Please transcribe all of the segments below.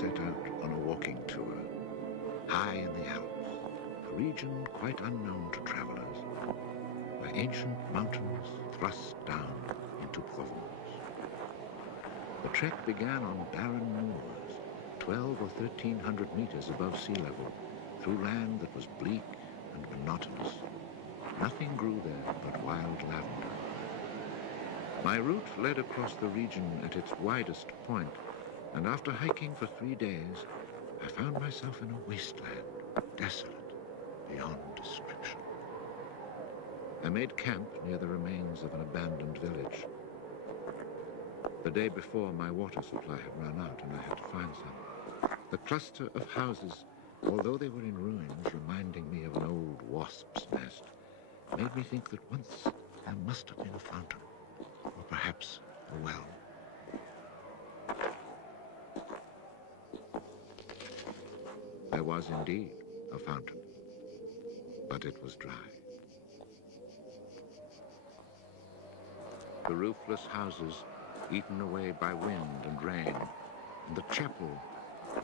set out on a walking tour, high in the Alps, a region quite unknown to travelers, where ancient mountains thrust down into Provence. The trek began on barren moors, 12 or 1,300 meters above sea level, through land that was bleak and monotonous. Nothing grew there but wild lavender. My route led across the region at its widest point, and after hiking for 3 days, I found myself in a wasteland, desolate beyond description. I made camp near the remains of an abandoned village. The day before, my water supply had run out, and I had to find some. The cluster of houses, although they were in ruins, reminding me of an old wasp's nest, made me think that once there must have been a fountain, or perhaps a well. There was indeed a fountain, but it was dry. The roofless houses, eaten away by wind and rain, and the chapel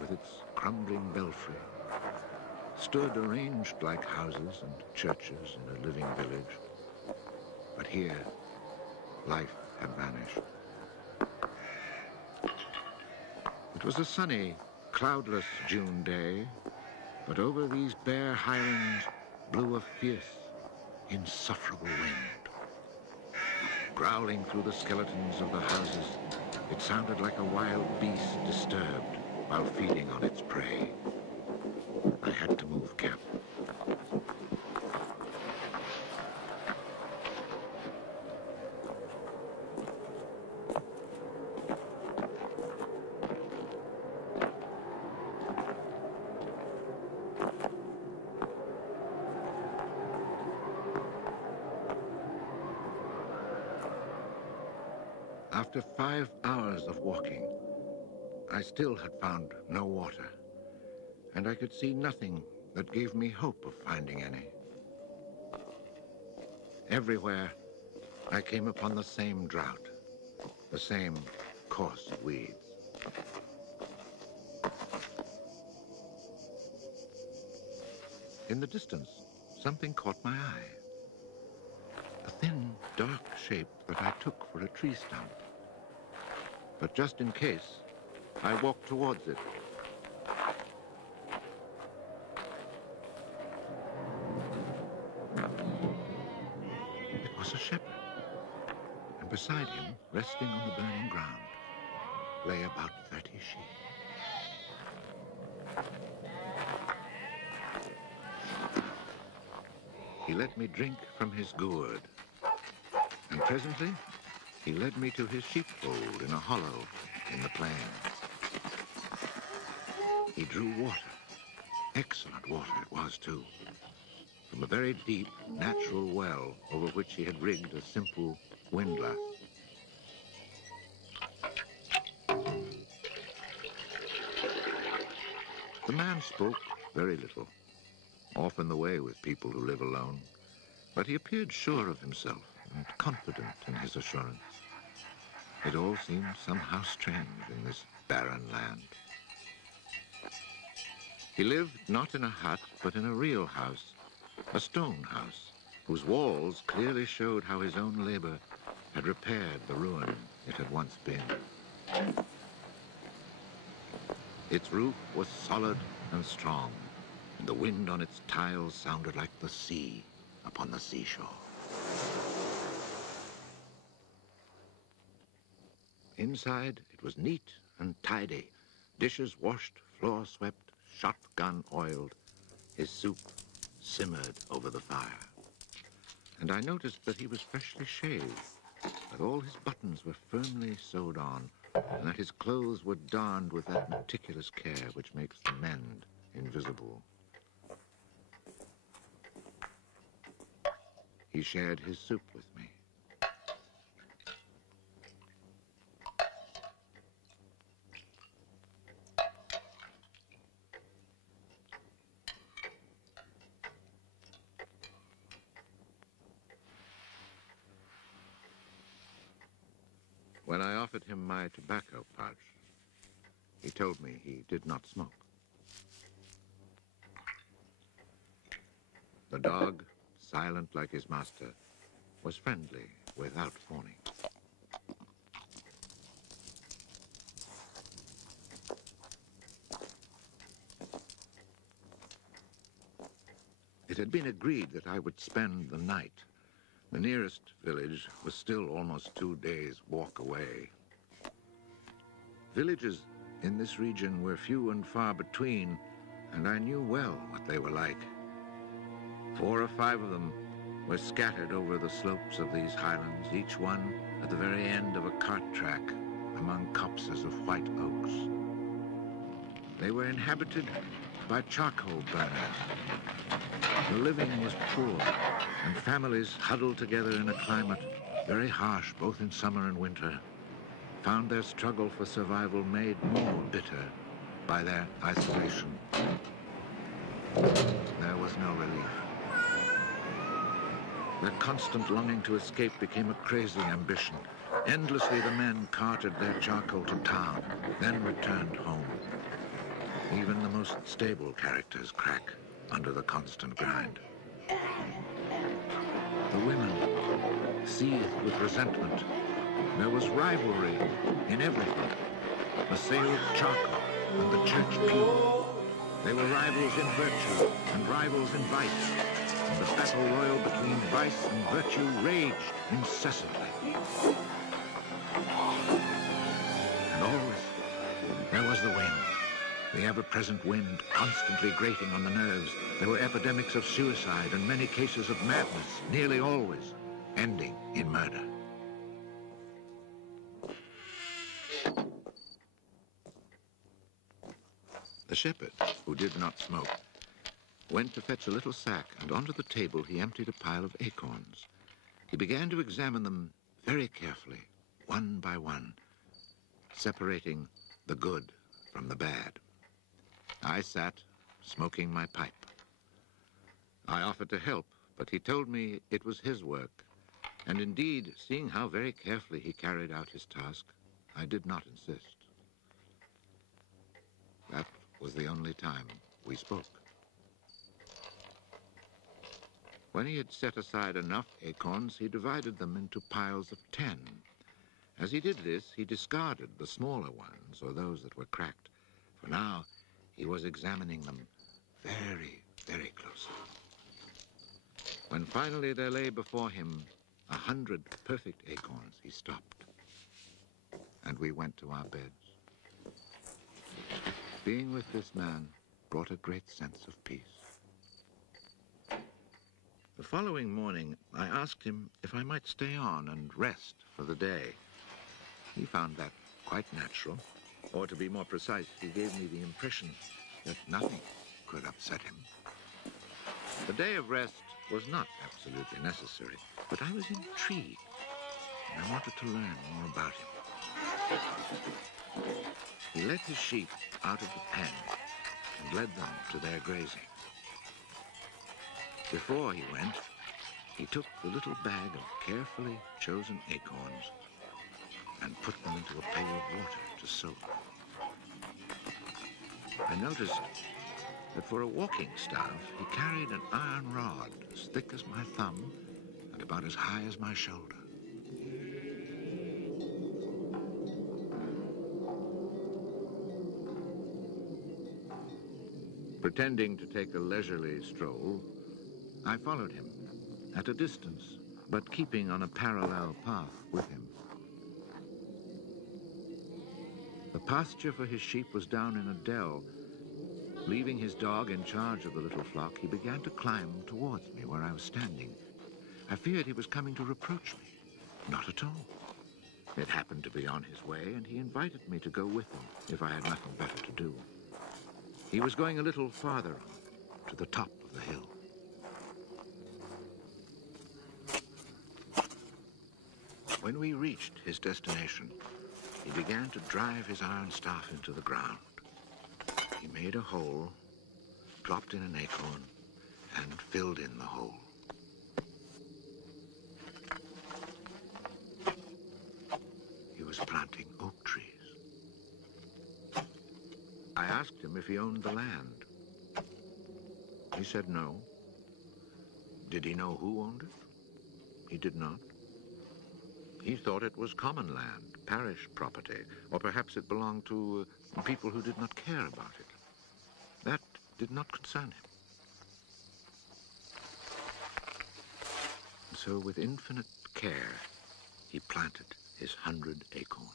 with its crumbling belfry, stood arranged like houses and churches in a living village. But here, life had vanished. It was a sunny, cloudless June day, but over these bare highlands blew a fierce, insufferable wind. Growling through the skeletons of the houses, it sounded like a wild beast disturbed while feeding on its prey. I had to move camp. After 5 hours of walking, I still had found no water, and I could see nothing that gave me hope of finding any. Everywhere, I came upon the same drought, the same coarse weeds. In the distance, something caught my eye. A thin, dark shape that I took for a tree stump. But just in case, I walked towards it. It was a shepherd, and beside him, resting on the burning ground, lay about 30 sheep. He let me drink from his gourd, and presently he led me to his sheepfold in a hollow in the plain. He drew water. Excellent water it was, too, from a very deep, natural well over which he had rigged a simple windlass. The man spoke very little, often the way with people who live alone, but he appeared sure of himself and confident in his assurance. It all seemed somehow strange in this barren land. He lived not in a hut, but in a real house, a stone house, whose walls clearly showed how his own labor had repaired the ruin it had once been. Its roof was solid and strong, and the wind on its tiles sounded like the sea upon the seashore. Inside, it was neat and tidy, dishes washed, floor swept, shotgun oiled. His soup simmered over the fire. And I noticed that he was freshly shaved, that all his buttons were firmly sewed on, and that his clothes were darned with that meticulous care which makes the mend invisible. He shared his soup with me. When I offered him my tobacco pouch, He told me he did not smoke. The dog, silent like his master, was friendly without fawning. It had been agreed that I would spend the night. The nearest village was still almost 2 days' walk away. Villages in this region were few and far between, and I knew well what they were like. 4 or 5 of them were scattered over the slopes of these highlands, each one at the very end of a cart track among copses of white oaks. They were inhabited by charcoal burners. The living was poor, and families huddled together in a climate very harsh both in summer and winter found their struggle for survival made more bitter by their isolation. There was no relief. Their constant longing to escape became a crazy ambition. Endlessly the men carted their charcoal to town, then returned home. Even the most stable characters crack under the constant grind. The women seethed with resentment. There was rivalry in everything. The sale of charcoal and the church pew. They were rivals in virtue and rivals in vice. And the battle royal between vice and virtue raged incessantly. And always there was the wind. The ever-present wind, constantly grating on the nerves. There were epidemics of suicide and many cases of madness, nearly always ending in murder. The shepherd, who did not smoke, went to fetch a little sack, and onto the table he emptied a pile of acorns. He began to examine them very carefully, one by one, separating the good from the bad. I sat, smoking my pipe. I offered to help, but he told me it was his work, and indeed, seeing how very carefully he carried out his task, I did not insist. That was the only time we spoke. When he had set aside enough acorns, he divided them into piles of 10. As he did this, he discarded the smaller ones, or those that were cracked, for now he was examining them very, very closely. When finally there lay before him 100 perfect acorns, he stopped, and we went to our beds. Being with this man brought a great sense of peace. The following morning, I asked him if I might stay on and rest for the day. He found that quite natural, or to be more precise, he gave me the impression that nothing could upset him. The day of rest was not absolutely necessary, but I was intrigued, and I wanted to learn more about him. He let his sheep out of the pen and led them to their grazing. Before he went, he took the little bag of carefully chosen acorns and put them into a pail of water to soak. I noticed that for a walking staff, he carried an iron rod as thick as my thumb and about as high as my shoulder. Pretending to take a leisurely stroll, I followed him at a distance, but keeping on a parallel path with him. The pasture for his sheep was down in a dell. Leaving his dog in charge of the little flock, he began to climb towards me where I was standing. I feared he was coming to reproach me. Not at all. It happened to be on his way, and he invited me to go with him if I had nothing better to do. He was going a little farther on, to the top of the hill. When we reached his destination, he began to drive his iron staff into the ground. He made a hole, dropped in an acorn, and filled in the hole. He was planting oak trees. he owned the land. He said no. Did he know who owned it? He did not. He thought it was common land, parish property, or perhaps it belonged to people who did not care about it. That did not concern him. So with infinite care, he planted his 100 acorns.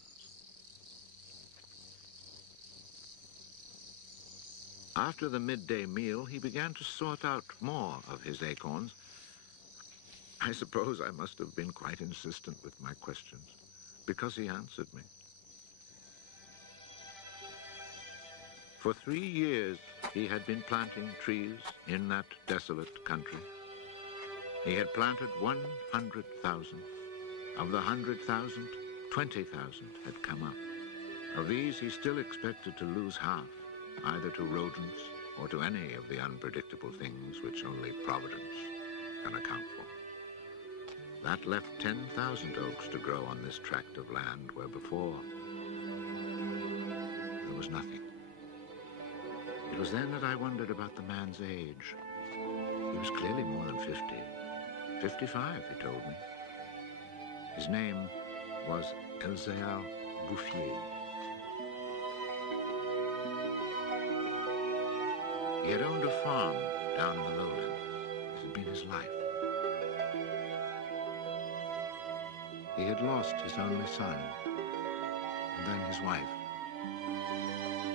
After the midday meal, he began to sort out more of his acorns. I suppose I must have been quite insistent with my questions, because he answered me. For 3 years, he had been planting trees in that desolate country. He had planted 100,000. Of the 100,000, 20,000 had come up. Of these, he still expected to lose half, either to rodents or to any of the unpredictable things which only Providence can account for. That left 10,000 oaks to grow on this tract of land where before there was nothing. It was then that I wondered about the man's age. He was clearly more than 50. 55, he told me. His name was Elzéar Bouffier. He had owned a farm down in the lowlands. It had been his life. He had lost his only son, and then his wife,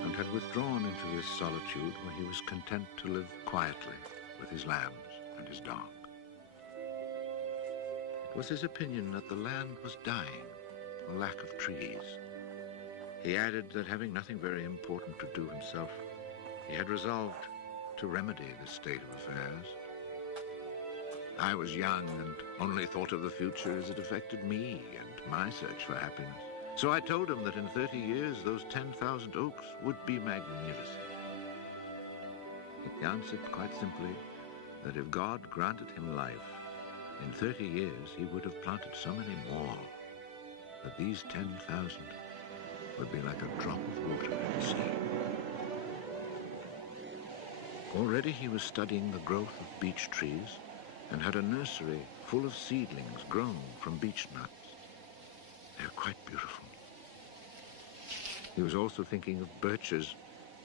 and had withdrawn into this solitude where he was content to live quietly with his lambs and his dog. It was his opinion that the land was dying for lack of trees. He added that having nothing very important to do himself, he had resolved to remedy this state of affairs. I was young and only thought of the future as it affected me and my search for happiness. So I told him that in 30 years, those 10,000 oaks would be magnificent. He answered quite simply that if God granted him life, in 30 years he would have planted so many more that these 10,000 would be like a drop of water in the sea. Already he was studying the growth of beech trees and had a nursery full of seedlings grown from beech nuts. They are quite beautiful. He was also thinking of birches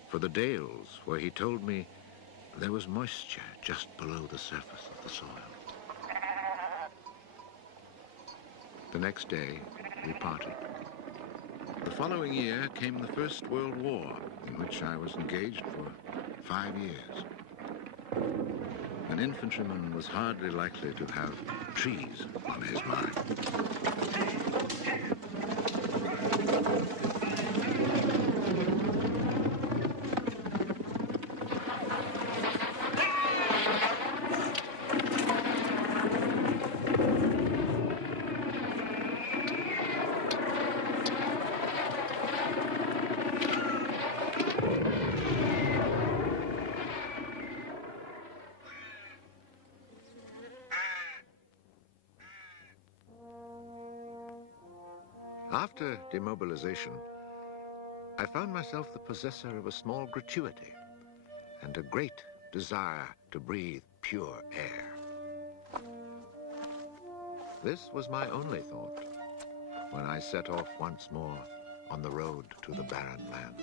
for the dales, where he told me there was moisture just below the surface of the soil. The next day, we parted. The following year came the First World War, in which I was engaged for 5 years. An infantryman was hardly likely to have trees on his mind. After demobilization, I found myself the possessor of a small gratuity and a great desire to breathe pure air. This was my only thought when I set off once more on the road to the barren land.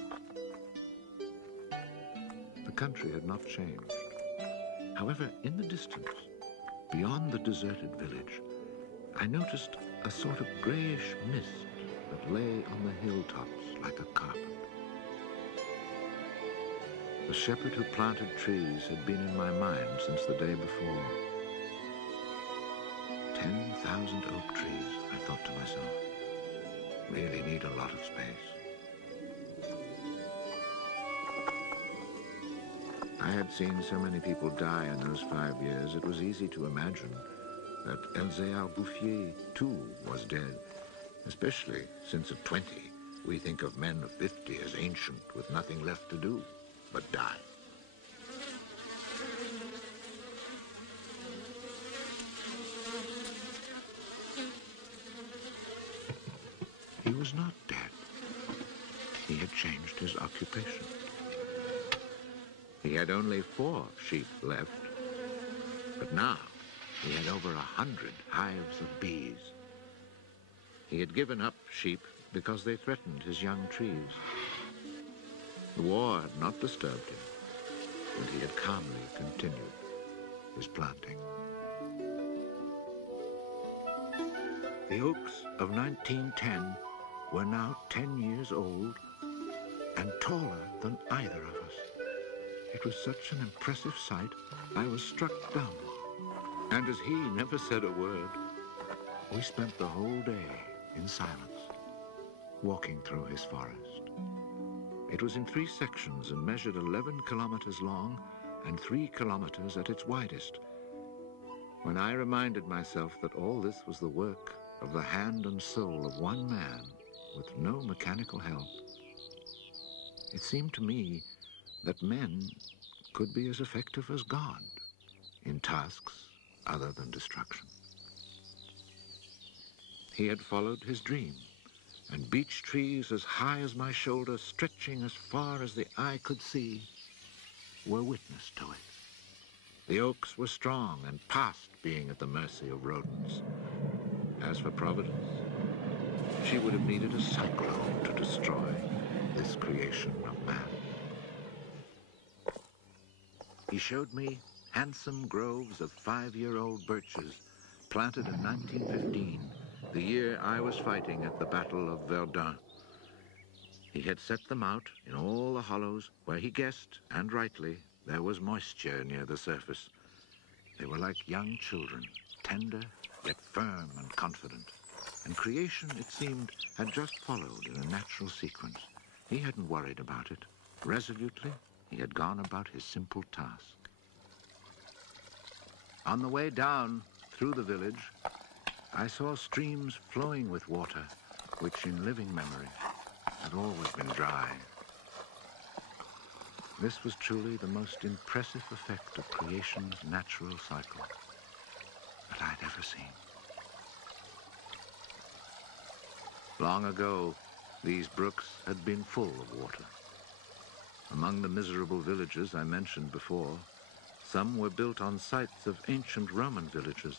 The country had not changed. However, in the distance, beyond the deserted village, I noticed a sort of grayish mist that lay on the hilltops like a carpet. The shepherd who planted trees had been in my mind since the day before. 10,000 oak trees, I thought to myself, really need a lot of space. I had seen so many people die in those 5 years, it was easy to imagine that Elzéar Bouffier, too, was dead, especially since at 20, we think of men of 50 as ancient with nothing left to do but die. He was not dead. He had changed his occupation. He had only 4 sheep left, but now he had over 100 hives of bees. He had given up sheep because they threatened his young trees. The war had not disturbed him, and he had calmly continued his planting. The oaks of 1910 were now 10 years old and taller than either of us. It was such an impressive sight, I was struck dumb. And as he never said a word, we spent the whole day in silence, walking through his forest. It was in 3 sections and measured 11 kilometers long and 3 kilometers at its widest. When I reminded myself that all this was the work of the hand and soul of one man with no mechanical help, it seemed to me that men could be as effective as God in tasks other than destruction. He had followed his dream, and beech trees as high as my shoulder, stretching as far as the eye could see, were witness to it. The oaks were strong and past being at the mercy of rodents. As for Providence, she would have needed a cyclone to destroy this creation of man. He showed me handsome groves of 5-year-old birches planted in 1915, the year I was fighting at the Battle of Verdun. He had set them out in all the hollows where he guessed, and rightly, there was moisture near the surface. They were like young children, tender yet firm and confident. And creation, it seemed, had just followed in a natural sequence. He hadn't worried about it. Resolutely, he had gone about his simple task. On the way down through the village, I saw streams flowing with water, which in living memory had always been dry. This was truly the most impressive effect of creation's natural cycle that I'd ever seen. Long ago, these brooks had been full of water. Among the miserable villages I mentioned before, some were built on sites of ancient Roman villages,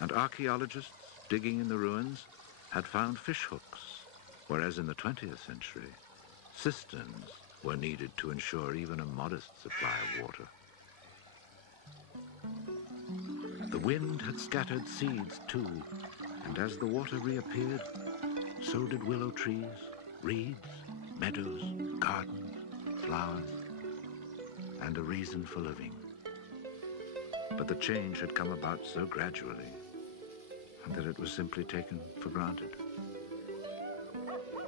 and archaeologists digging in the ruins had found fish hooks, whereas in the 20th century, cisterns were needed to ensure even a modest supply of water. The wind had scattered seeds too, and as the water reappeared, so did willow trees, reeds, meadows, gardens, flowers, and a reason for living. But the change had come about so gradually, and that it was simply taken for granted.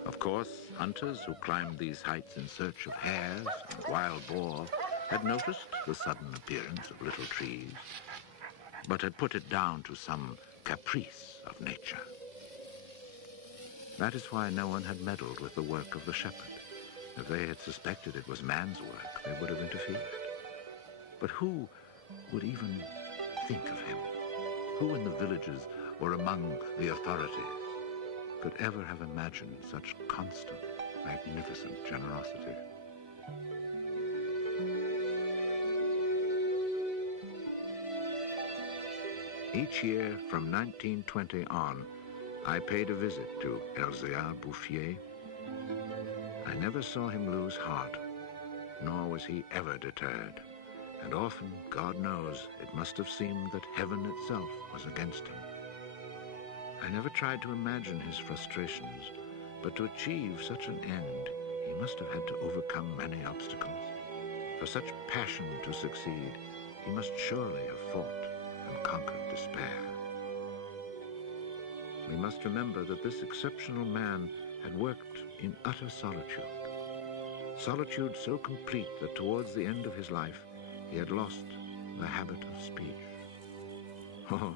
Of course, hunters who climbed these heights in search of hares and wild boar had noticed the sudden appearance of little trees, but had put it down to some caprice of nature. That is why no one had meddled with the work of the shepherd. If they had suspected it was man's work, they would have interfered. But who would even think of him? Who in the villages or among the authorities could ever have imagined such constant, magnificent generosity? Each year from 1920 on, I paid a visit to Elzéar Bouffier. I never saw him lose heart, nor was he ever deterred. And often, God knows, it must have seemed that heaven itself was against him. I never tried to imagine his frustrations, but to achieve such an end, he must have had to overcome many obstacles. For such passion to succeed, he must surely have fought and conquered despair. We must remember that this exceptional man had worked in utter solitude. Solitude so complete that towards the end of his life, he had lost the habit of speech. Oh,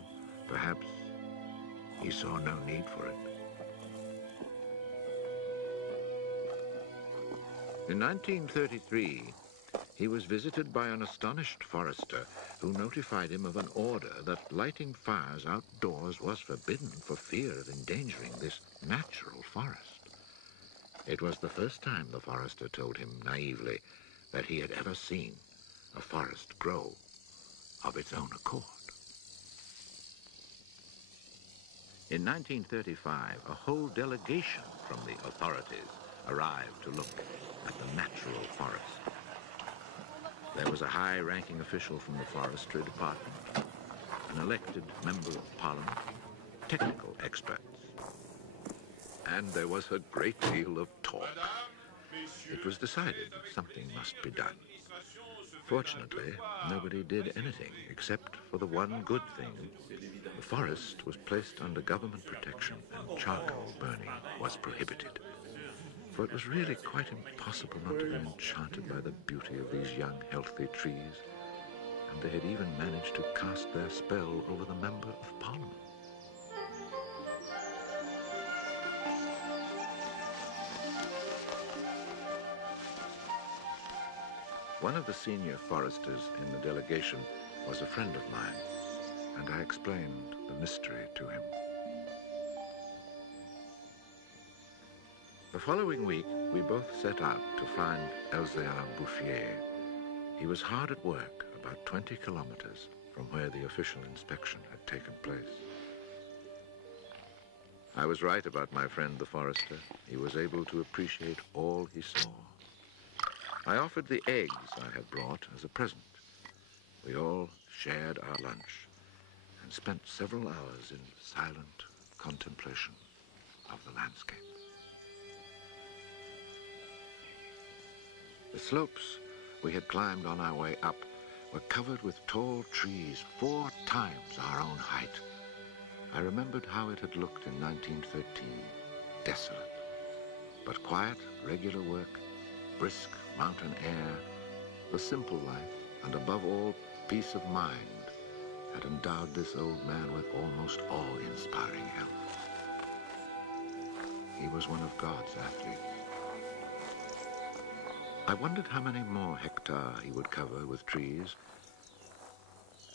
perhaps he saw no need for it. In 1933, he was visited by an astonished forester who notified him of an order that lighting fires outdoors was forbidden for fear of endangering this natural forest. It was the first time, the forester told him naively, that he had ever seen a forest grow of its own accord. In 1935, a whole delegation from the authorities arrived to look at the natural forest. There was a high-ranking official from the forestry department, an elected member of parliament, technical experts, and there was a great deal of talk. It was decided something must be done. Fortunately, nobody did anything except for the one good thing. The forest was placed under government protection and charcoal burning was prohibited. For it was really quite impossible not to be enchanted by the beauty of these young, healthy trees. And they had even managed to cast their spell over the Member of Parliament. One of the senior foresters in the delegation was a friend of mine, and I explained the mystery to him. The following week, we both set out to find Elzéar Bouffier. He was hard at work about 20 kilometers from where the official inspection had taken place. I was right about my friend the forester. He was able to appreciate all he saw. I offered the eggs I had brought as a present. We all shared our lunch and spent several hours in silent contemplation of the landscape. The slopes we had climbed on our way up were covered with tall trees 4 times our own height. I remembered how it had looked in 1913, desolate, but quiet, regular work, brisk mountain air, the simple life, and above all, peace of mind, had endowed this old man with almost awe-inspiring health. He was one of God's athletes. I wondered how many more hectares he would cover with trees.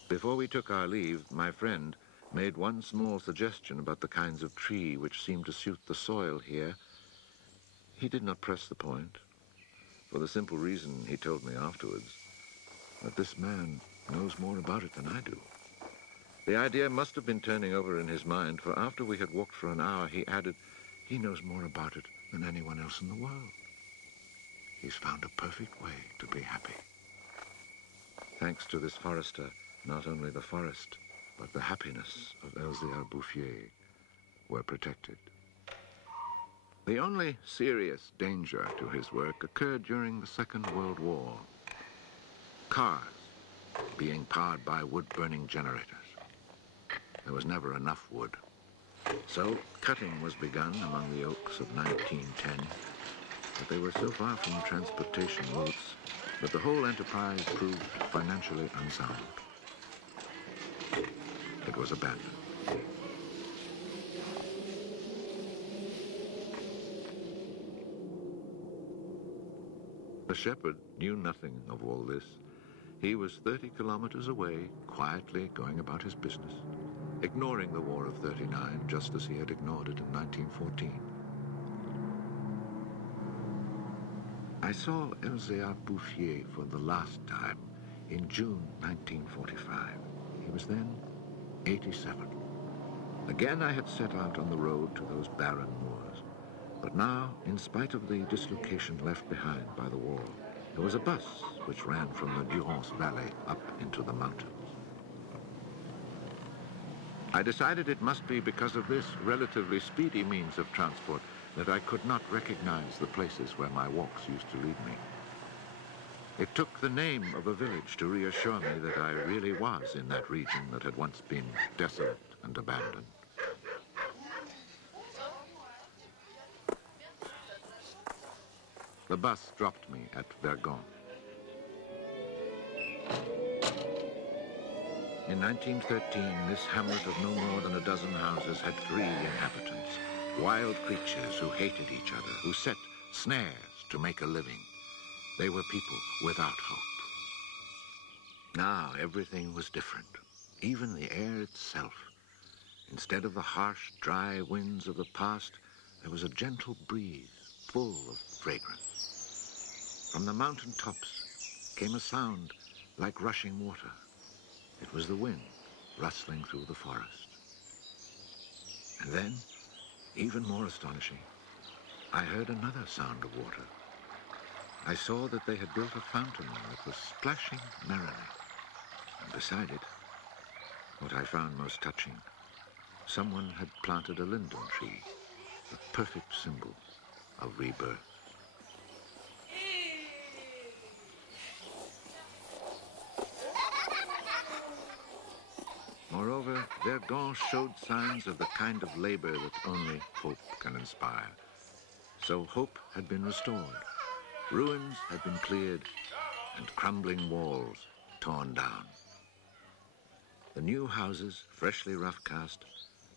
Before we took our leave, my friend made one small suggestion about the kinds of tree which seemed to suit the soil here. He did not press the point, for the simple reason, he told me afterwards, that this man knows more about it than I do. The idea must have been turning over in his mind, for after we had walked for an hour, he added, he knows more about it than anyone else in the world. He's found a perfect way to be happy. Thanks to this forester, not only the forest, but the happiness of Elzéar Bouffier were protected. The only serious danger to his work occurred during the Second World War. Cars being powered by wood-burning generators. There was never enough wood. So cutting was begun among the oaks of 1910, but they were so far from transportation routes that the whole enterprise proved financially unsound. It was abandoned. The shepherd knew nothing of all this. He was 30 kilometers away, quietly going about his business, ignoring the War of '39 just as he had ignored it in 1914. I saw Elzéar Bouffier for the last time in June 1945. He was then 87. Again I had set out on the road to those barren moors. But now, in spite of the dislocation left behind by the war, there was a bus which ran from the Durance Valley up into the mountains. I decided it must be because of this relatively speedy means of transport that I could not recognize the places where my walks used to lead me. It took the name of a village to reassure me that I really was in that region that had once been desolate and abandoned. The bus dropped me at Vergon. In 1913, this hamlet of no more than a dozen houses had 3 inhabitants, wild creatures who hated each other, who set snares to make a living. They were people without hope. Now everything was different, even the air itself. Instead of the harsh, dry winds of the past, there was a gentle breeze full of fragrance. From the mountain tops came a sound like rushing water. It was the wind rustling through the forest. And then, even more astonishing, I heard another sound of water. I saw that they had built a fountain that was splashing merrily. And beside it, what I found most touching, someone had planted a linden tree, the perfect symbol of rebirth. Moreover, Verdun showed signs of the kind of labor that only hope can inspire. So hope had been restored, ruins had been cleared, and crumbling walls torn down. The new houses, freshly rough-cast,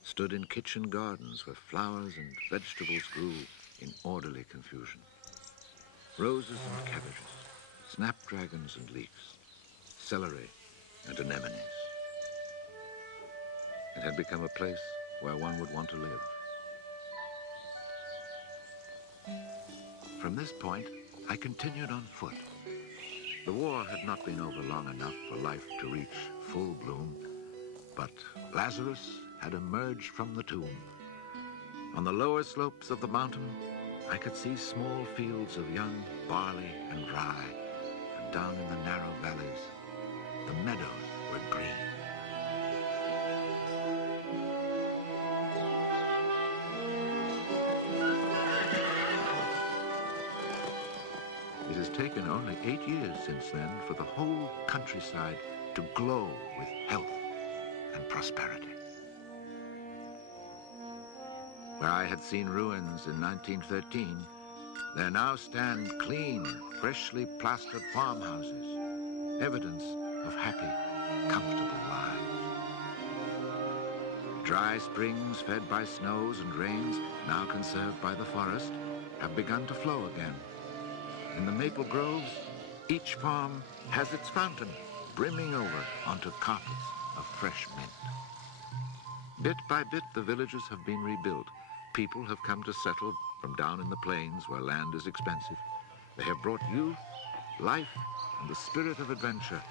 stood in kitchen gardens where flowers and vegetables grew in orderly confusion. Roses and cabbages, snapdragons and leeks, celery and anemones. It had become a place where one would want to live. From this point, I continued on foot. The war had not been over long enough for life to reach full bloom, but Lazarus had emerged from the tomb. On the lower slopes of the mountain, I could see small fields of young barley and rye, and down in the narrow valleys, the meadows were green. It has taken only 8 years since then for the whole countryside to glow with health and prosperity. Where I had seen ruins in 1913, there now stand clean, freshly plastered farmhouses, evidence of happy, comfortable lives. Dry springs fed by snows and rains, now conserved by the forest, have begun to flow again. In the maple groves, each farm has its fountain brimming over onto carpets of fresh mint. Bit by bit, the villages have been rebuilt. People have come to settle from down in the plains where land is expensive. They have brought youth, life, and the spirit of adventure.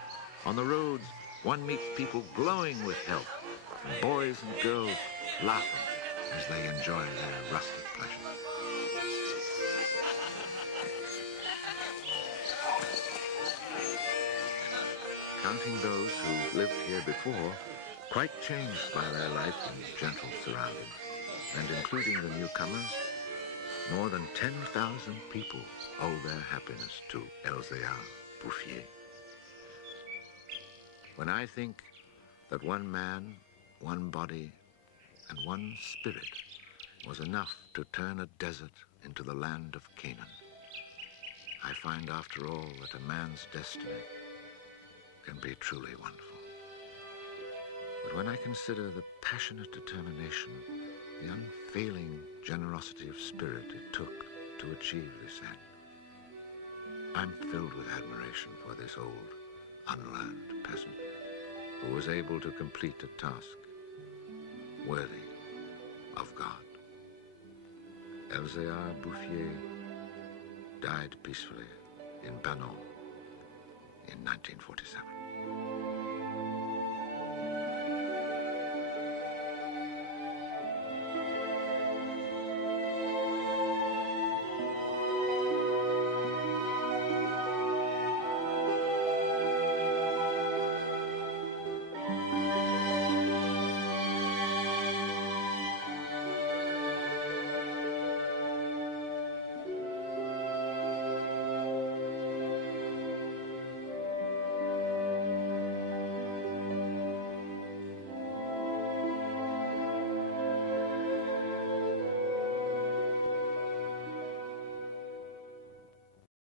On the roads, one meets people glowing with health, and boys and girls laughing as they enjoy their rustic pleasures. Counting those who lived here before, quite changed by their life in gentle surroundings, and including the newcomers, more than 10,000 people owe their happiness to Elzéar Bouffier. When I think that one man, one body, and one spirit was enough to turn a desert into the land of Canaan, I find after all that a man's destiny can be truly wonderful. But when I consider the passionate determination, the unfailing generosity of spirit it took to achieve this end, I'm filled with admiration for this old, unlearned peasant who was able to complete a task worthy of God. Elzéar Bouffier died peacefully in Banon in 1947.